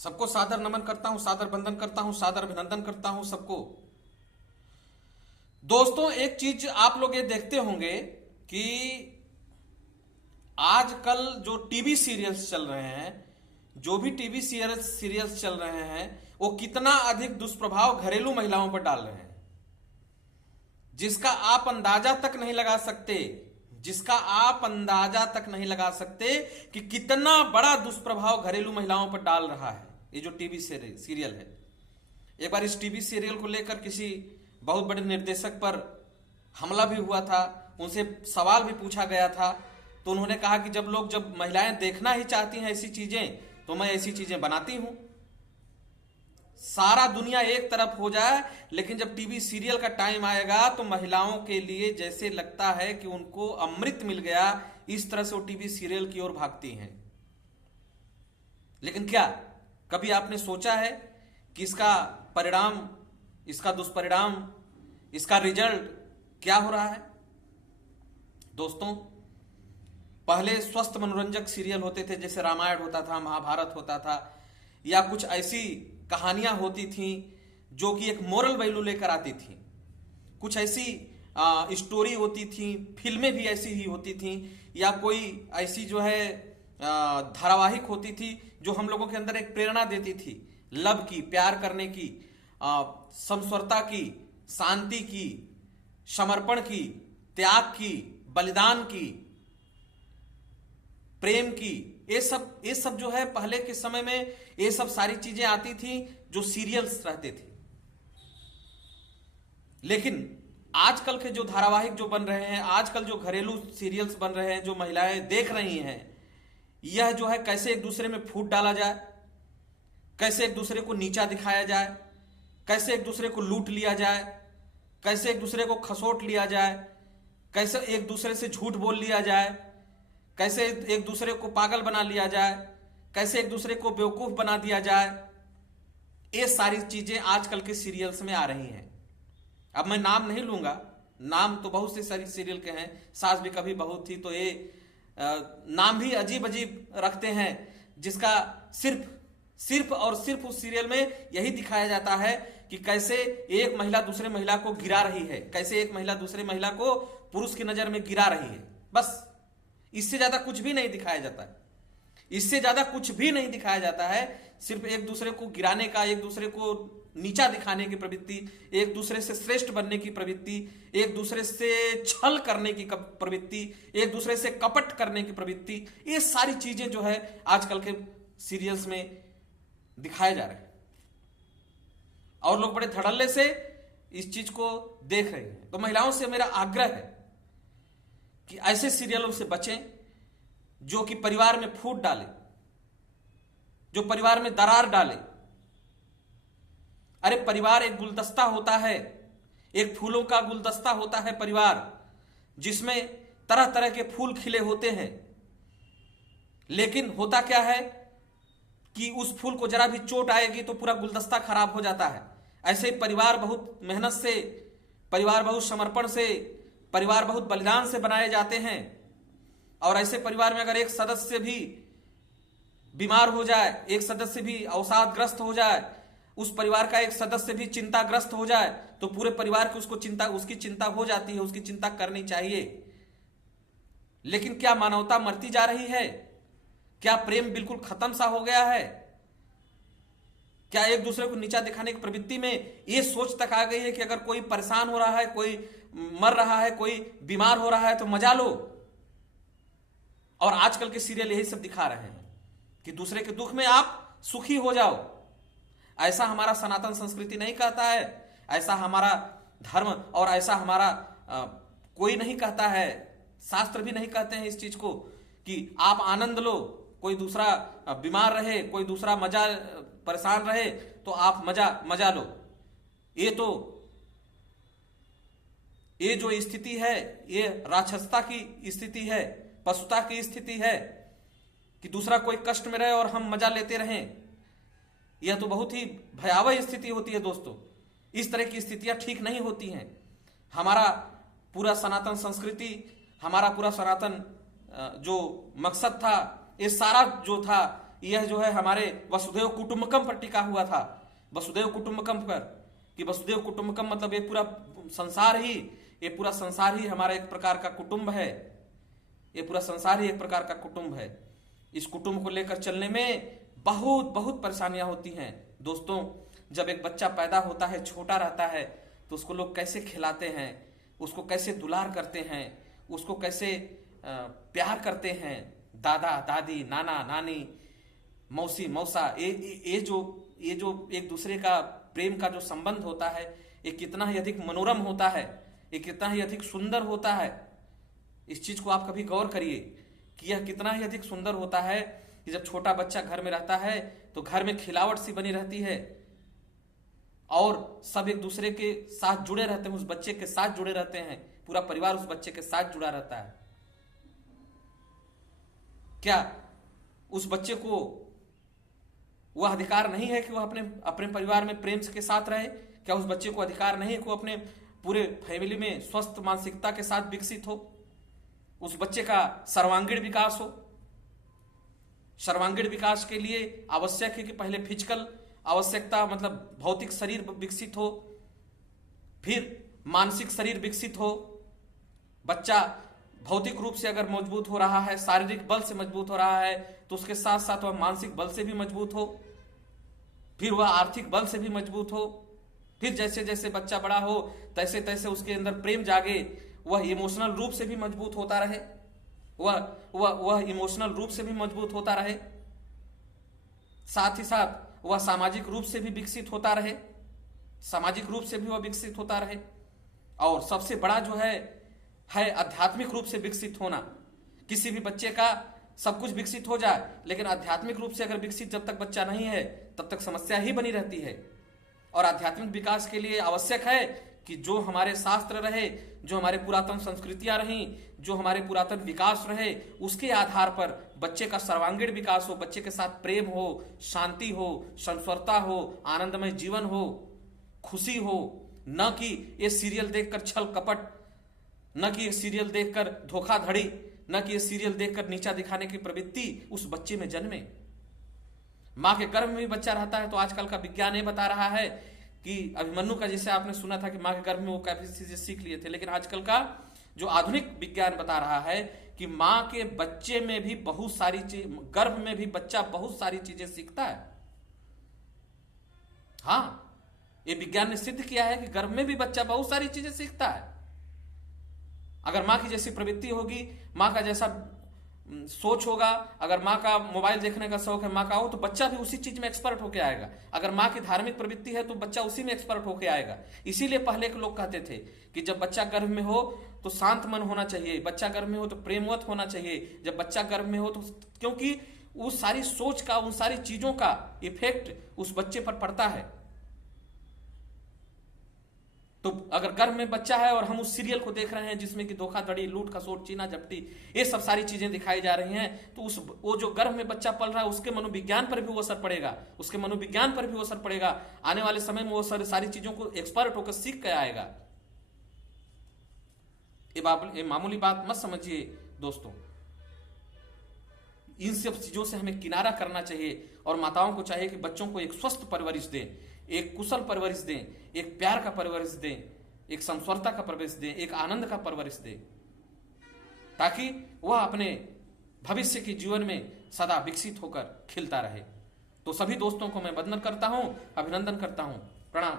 सबको सादर नमन करता हूं, सादर वंदन करता हूं, सादर अभिनंदन करता हूं सबको। दोस्तों, एक चीज आप लोग ये देखते होंगे कि आजकल जो टीवी सीरियल्स चल रहे हैं, जो भी टीवी सीरियल्स चल रहे हैं, वो कितना अधिक दुष्प्रभाव घरेलू महिलाओं पर डाल रहे हैं, जिसका आप अंदाजा तक नहीं लगा सकते, जिसका आप अंदाजा तक नहीं लगा सकते कि कितना बड़ा दुष्प्रभाव घरेलू महिलाओं पर डाल रहा है ये जो टीवी सीरियल है। एक बार इस टीवी सीरियल को लेकर किसी बहुत बड़े निर्देशक पर हमला भी हुआ था, उनसे सवाल भी पूछा गया था, तो उन्होंने कहा कि जब महिलाएं देखना ही चाहती हैं ऐसी चीजें, तो मैं ऐसी चीजें बनाती हूं। सारा दुनिया एक तरफ हो जाए, लेकिन जब टीवी सीरियल का टाइम आएगा तो महिलाओं के लिए जैसे लगता है कि उनको अमृत मिल गया, इस तरह से वो टीवी सीरियल की ओर भागती हैं। लेकिन क्या कभी आपने सोचा है कि इसका परिणाम, इसका दुष्परिणाम, इसका रिजल्ट क्या हो रहा है? दोस्तों, पहले स्वस्थ मनोरंजक सीरियल होते थे, जैसे रामायण होता था, महाभारत होता था, या कुछ ऐसी कहानियां होती थीं जो कि एक मोरल वैल्यू लेकर आती थी, कुछ ऐसी स्टोरी होती थी, फिल्में भी ऐसी ही होती थी, या कोई ऐसी जो है धारावाहिक होती थी जो हम लोगों के अंदर एक प्रेरणा देती थी, लव की, प्यार करने की, समस्वरता की, शांति की, समर्पण की, त्याग की, बलिदान की, प्रेम की। ये सब जो है पहले के समय में ये सब सारी चीजें आती थी जो सीरियल्स रहते थे। लेकिन आजकल के जो धारावाहिक जो बन रहे हैं, आजकल जो घरेलू सीरियल्स बन रहे हैं, जो महिलाएं देख रही हैं, यह जो है कैसे एक दूसरे में फूट डाला जाए, कैसे एक दूसरे को नीचा दिखाया जाए, कैसे एक दूसरे को लूट लिया जाए, कैसे एक दूसरे को खसोट लिया जाए, कैसे एक दूसरे से झूठ बोल लिया जाए, कैसे एक दूसरे को पागल बना लिया जाए, कैसे एक दूसरे को बेवकूफ बना दिया जाए, ये सारी चीजें आजकल के सीरियल्स में आ रही हैं। अब मैं नाम नहीं लूंगा, नाम तो बहुत से सारी सीरियल के हैं, सास भी कभी बहू थी, तो ये नाम भी अजीब अजीब रखते हैं, जिसका सिर्फ और सिर्फ उस सीरियल में यही दिखाया जाता है कि कैसे एक महिला दूसरे महिला को गिरा रही है, कैसे एक महिला दूसरे महिला को पुरुष की नजर में गिरा रही है। बस इससे ज्यादा कुछ भी नहीं दिखाया जाता है, इससे ज्यादा कुछ भी नहीं दिखाया जाता है। सिर्फ एक दूसरे को गिराने का, एक दूसरे को नीचा दिखाने की प्रवृत्ति, एक दूसरे से श्रेष्ठ बनने की प्रवृत्ति, एक दूसरे से छल करने की प्रवृत्ति, एक दूसरे से कपट करने की प्रवृत्ति, ये सारी चीजें जो है आजकल के सीरियल्स में दिखाए जा रहे हैं, और लोग बड़े धड़ल्ले से इस चीज को देख रहे हैं। तो महिलाओं से मेरा आग्रह है कि ऐसे सीरियलों से बचें जो कि परिवार में फूट डाले, जो परिवार में दरार डाले। अरे परिवार एक गुलदस्ता होता है, एक फूलों का गुलदस्ता होता है परिवार, जिसमें तरह तरह के फूल खिले होते हैं। लेकिन होता क्या है कि उस फूल को जरा भी चोट आएगी तो पूरा गुलदस्ता खराब हो जाता है। ऐसे परिवार बहुत मेहनत से, परिवार बहुत समर्पण से, परिवार बहुत बलिदान से बनाए जाते हैं, और ऐसे परिवार में अगर एक सदस्य भी बीमार हो जाए, एक सदस्य भी अवसादग्रस्त हो जाए, उस परिवार का एक सदस्य भी चिंताग्रस्त हो जाए, तो पूरे परिवार की उसकी चिंता हो जाती है, उसकी चिंता करनी चाहिए। लेकिन क्या मानवता मरती जा रही है? क्या प्रेम बिल्कुल खत्म सा हो गया है? क्या एक दूसरे को नीचा दिखाने की प्रवृत्ति में यह सोच तक आ गई है कि अगर कोई परेशान हो रहा है, कोई मर रहा है, कोई बीमार हो रहा है तो मजा लो? और आजकल के सीरियल यही सब दिखा रहे हैं कि दूसरे के दुख में आप सुखी हो जाओ। ऐसा हमारा सनातन संस्कृति नहीं कहता है, ऐसा हमारा धर्म और ऐसा हमारा कोई नहीं कहता है, शास्त्र भी नहीं कहते हैं इस चीज को कि आप आनंद लो, कोई दूसरा बीमार रहे, कोई दूसरा परेशान रहे तो आप मजा लो। ये जो स्थिति है, ये राक्षसता की स्थिति है, पशुता की स्थिति है कि दूसरा कोई कष्ट में रहे और हम मजा लेते रहें। यह तो बहुत ही भयावह स्थिति होती है दोस्तों। इस तरह की स्थितियां ठीक नहीं होती हैं। हमारा पूरा सनातन संस्कृति, हमारा पूरा सनातन जो मकसद था, ये सारा जो था, यह जो है हमारे वसुधैव कुटुंबकम पर टिका हुआ था, वसुधैव कुटुंबकम पर, कि वसुधैव कुटुंबकम मतलब ये पूरा संसार ही हमारा एक प्रकार का कुटुंब है, ये पूरा संसार ही एक प्रकार का कुटुंब है। इस कुटुंब को लेकर चलने में बहुत बहुत परेशानियां होती हैं दोस्तों। जब एक बच्चा पैदा होता है, छोटा रहता है, तो उसको लोग कैसे खिलाते हैं, उसको कैसे दुलार करते हैं, उसको कैसे प्यार करते हैं, दादा दादी, नाना नानी, मौसी मौसा, ये जो एक दूसरे का प्रेम का जो संबंध होता है, ये कितना ही अधिक मनोरम होता है, ये कितना ही अधिक सुंदर होता है। इस चीज को आप कभी गौर करिए कि यह कितना ही अधिक सुंदर होता है कि जब छोटा बच्चा घर में रहता है तो घर में खिलावट सी बनी रहती है और सब एक दूसरे के साथ जुड़े रहते हैं, उस बच्चे के साथ जुड़े रहते हैं, पूरा परिवार उस बच्चे के साथ जुड़ा रहता है। क्या उस बच्चे को वह अधिकार नहीं है कि वह अपने परिवार में प्रेम के साथ रहे? क्या उस बच्चे को अधिकार नहीं है कि वह अपने पूरे फैमिली में स्वस्थ मानसिकता के साथ विकसित हो, उस बच्चे का सर्वांगीण विकास हो? सर्वांगीण विकास के लिए आवश्यक है कि पहले फिजिकल आवश्यकता मतलब भौतिक शरीर विकसित हो, फिर मानसिक शरीर विकसित हो। बच्चा भौतिक रूप से अगर मजबूत हो रहा है, शारीरिक बल से मजबूत हो रहा है, तो उसके साथ साथ वह मानसिक बल से भी मजबूत हो, फिर वह आर्थिक बल से भी मजबूत हो। फिर जैसे जैसे बच्चा बड़ा हो तैसे तैसे उसके अंदर प्रेम जागे, वह इमोशनल रूप से भी मजबूत होता रहे, वह इमोशनल रूप से भी मजबूत होता रहे, साथ ही साथ वह सामाजिक रूप से भी विकसित होता रहे, सामाजिक रूप से भी वह विकसित होता रहे। और सबसे बड़ा जो है आध्यात्मिक रूप से विकसित होना। किसी भी बच्चे का सब कुछ विकसित हो जाए, लेकिन आध्यात्मिक रूप से अगर विकसित जब तक बच्चा नहीं है तब तक समस्या ही बनी रहती है। और आध्यात्मिक विकास के लिए आवश्यक है कि जो हमारे शास्त्र रहे, जो हमारे पुरातन संस्कृतियां रहीं, जो हमारे पुरातन विकास रहे, उसके आधार पर बच्चे का सर्वांगीण विकास हो, बच्चे के साथ प्रेम हो, शांति हो, संस्वरता हो, आनंदमय जीवन हो, खुशी हो। न कि ये सीरियल देखकर छल कपट, न कि ये सीरियल देखकर धोखाधड़ी, न कि ये सीरियल देखकर नीचा दिखाने की प्रवृत्ति उस बच्चे में जन्मे। मां के गर्भ में भी बच्चा रहता है तो आजकल का विज्ञान ये बता रहा है कि अभिमन्यु का, जैसे आपने सुना था कि मां के गर्भ में वो काफी चीजें सीख लिए थे, लेकिन आजकल का जो आधुनिक विज्ञान बता रहा है कि मां के बच्चे में भी बहुत सारी चीज, गर्भ में भी बच्चा बहुत सारी चीजें सीखता है। हाँ, ये विज्ञान ने सिद्ध किया है कि गर्भ में भी बच्चा बहुत सारी चीजें सीखता है। अगर मां की जैसी प्रवृत्ति होगी, मां का जैसा सोच होगा, अगर मां का मोबाइल देखने का शौक है मां का हो, तो बच्चा भी उसी चीज में एक्सपर्ट होके आएगा। अगर मां की धार्मिक प्रवृत्ति है तो बच्चा उसी में एक्सपर्ट होके आएगा। इसीलिए पहले के लोग कहते थे कि जब बच्चा गर्भ में हो तो शांत मन होना चाहिए, बच्चा गर्भ में हो तो प्रेमवत होना चाहिए, जब बच्चा गर्भ में हो तो, क्योंकि उस सारी सोच का, उन सारी चीजों का इफेक्ट उस बच्चे पर पड़ता है। तो अगर गर्भ में बच्चा है और हम उस सीरियल को देख रहे हैं जिसमें कि धोखाधड़ी, लूट खसोट, चीना झपटी, ये सब सारी चीजें दिखाई जा रही हैं, तो वो जो गर्भ में बच्चा पल रहा है उसके मनोविज्ञान पर भी वो असर पड़ेगा, उसके मनोविज्ञान पर भी वो असर पड़ेगा। आने वाले समय में वो सारी चीजों को एक्सपर्ट होकर सीख के आएगा। ये मामूली बात मत समझिए दोस्तों। इन सब चीजों से हमें किनारा करना चाहिए और माताओं को चाहिए कि बच्चों को एक स्वस्थ परवरिश दें, एक कुशल परवरिश दें, एक प्यार का परवरिश दें, एक संस्वरता का परवरिश दें, एक आनंद का परवरिश दें, ताकि वह अपने भविष्य के जीवन में सदा विकसित होकर खिलता रहे। तो सभी दोस्तों को मैं वंदन करता हूं, अभिनंदन करता हूं, प्रणाम।